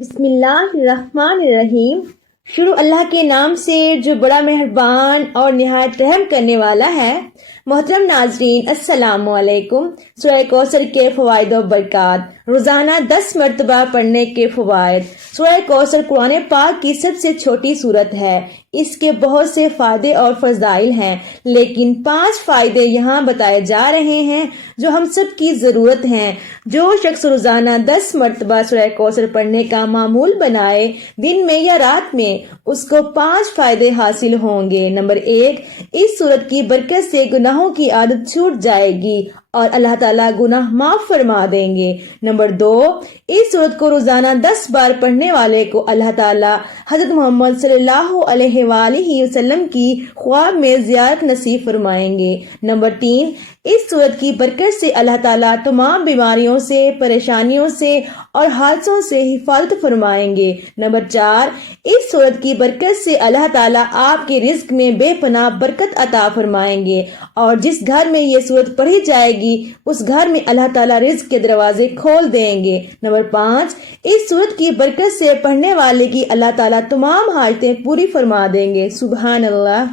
بسم اللہ الرحمن الرحیم۔ شروع اللہ کے نام سے جو بڑا مہربان اور نہایت رحم کرنے والا ہے۔ محترم ناظرین، السلام علیکم۔ سورہ کوثر کے فوائد و برکات، روزانہ 10 مرتبہ پڑھنے کے فوائد۔ سورہ کوثر قرآن پاک کی سب سے چھوٹی سورت ہے۔ اس کے بہت سے فائدے اور فضائل ہیں، لیکن 5 فائدے یہاں بتائے جا رہے ہیں جو ہم سب کی ضرورت ہیں۔ جو شخص روزانہ 10 مرتبہ سورہ کوثر پڑھنے کا معمول بنائے، دن میں یا رات میں، اس کو 5 فائدے حاصل ہوں گے۔ نمبر 1، اس سورت کی برکت سے گناہوں کی عادت چھوٹ جائے گی اور اللہ تعالیٰ گناہ معاف فرما دیں گے۔ نمبر 2، اس سورت کو روزانہ 10 بار پڑھنے والے کو اللہ تعالیٰ حضرت محمد صلی اللہ علیہ وآلہ وسلم کی خواب میں زیارت نصیب فرمائیں گے۔ نمبر 3، اس سورت کی برکت سے اللہ تعالیٰ تمام بیماریوں سے، پریشانیوں سے اور حادثوں سے حفاظت فرمائیں گے۔ نمبر 4، اس سورت کی برکت سے اللہ تعالیٰ آپ کے رزق میں بے پناہ برکت عطا فرمائیں گے، اور جس گھر میں یہ سورت پڑھی جائے گی اس گھر میں اللہ تعالیٰ رزق کے دروازے کھول دیں گے۔ نمبر 5، اس سورت کی برکت سے پڑھنے والے کی اللہ تعالیٰ تمام حاجتیں پوری فرما دیں گے۔ سبحان اللہ۔